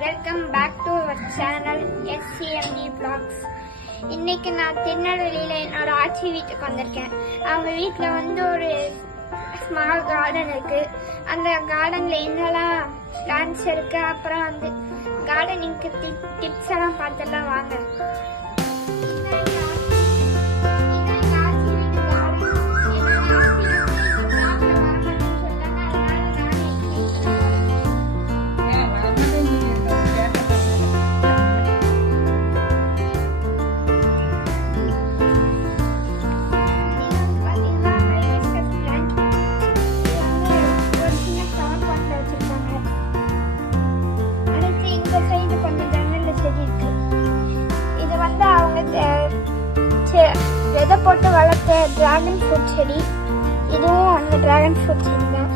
Welcome back to our channel SCMD Vlogs. இன்னைக்கு நான் திருநெல்வேலியில் என்னோட ஆட்சி வீட்டுக்கு வந்திருக்கேன். அவங்க வீட்டில் வந்து ஒரு ஸ்மால் கார்டன் இருக்கு. அந்த கார்டனில் என்னெல்லாம் பிளான்ஸ் இருக்கு, அப்புறம் வந்து கார்டனிங்க்கு டிப்ஸ் எல்லாம் பார்த்துலாம் வாங்க. விதை போட்டு வளர்த்த டிராகன் ஃப்ரூட் செடி, இதுவும் அந்த டிராகன் ஃப்ரூட் செடி தான்.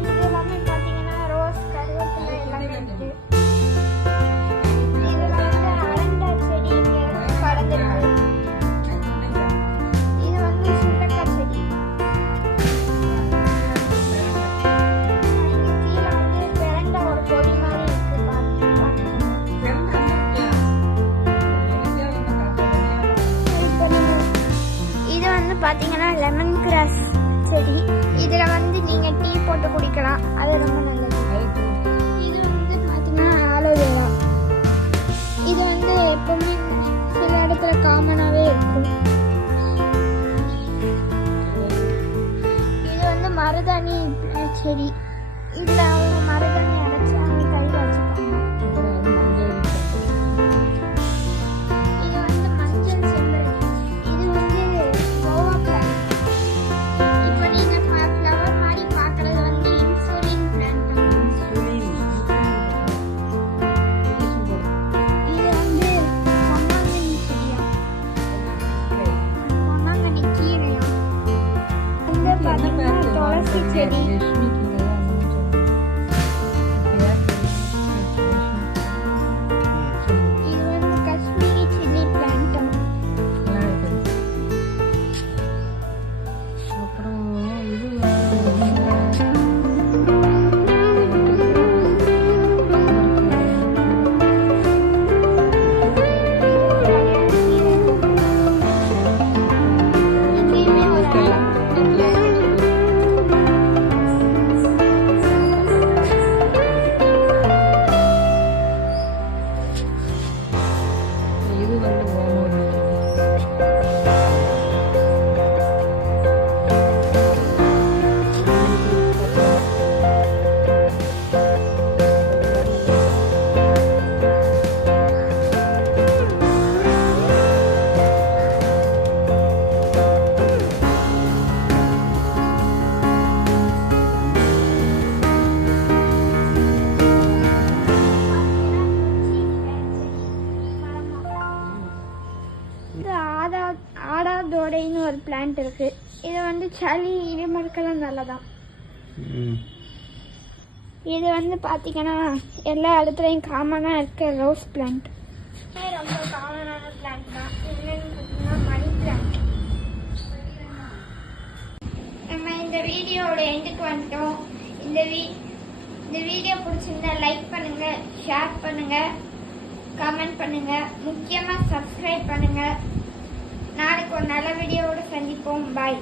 இது எல்லாமே பார்த்தீங்கன்னா ரோஸ், கருவேப்பிலை எல்லாமே இருக்கு. இதுல வந்து அரண்டை செடி படர்ந்துருக்கு. இது வந்து சுண்டக்காய் செடி. கீழே வந்து பிரண்டை ஒரு கொடி மாதிரி இருக்கு. பார்த்தீங்கன்னா லெமன் கிராஸ் செடி. இதில் வந்து நீங்கள் டீ போட்டு குடிக்கலாம், அது ரொம்ப நல்லது. இது வந்து பார்த்தீங்கன்னா ஆலோவேரா. இது வந்து எப்பவுமே சில இடத்துல காமனாகவே இருக்கும். இது வந்து மருதாணி செடி. இதில் அவங்க மருதாணி அரைச்சி அவங்க கையில் வச்சுப்பாங்க. துளசி செடி. இது வந்து காஷ்மீரி சில்லி பிளான்ட். ஆடாதோடைன்னு ஒரு பிளான்ட் இருக்கு. இது வந்து சளி இருமலுக்கெல்லாம் நல்லதான். இது வந்து பார்த்தீங்கன்னா எல்லா இடத்துலையும் காமனாக இருக்க ரோஸ் பிளான்ட். ரொம்ப காமனான பிளான்ட் தான். என்னன்னு பார்த்தீங்கன்னா மணி பிளான்ட். நம்ம இந்த வீடியோவோட எண்டுக்கு வந்துட்டோம். இந்த வீடியோ பிடிச்சிருந்தா லைக் பண்ணுங்க, ஷேர் பண்ணுங்க, கமெண்ட் பண்ணுங்க, முக்கியமாக சப்ஸ்கிரைப் பண்ணுங்க. நாளைக்கு ஒரு நல்ல வீடியோவோட சந்திப்போம். பாய்.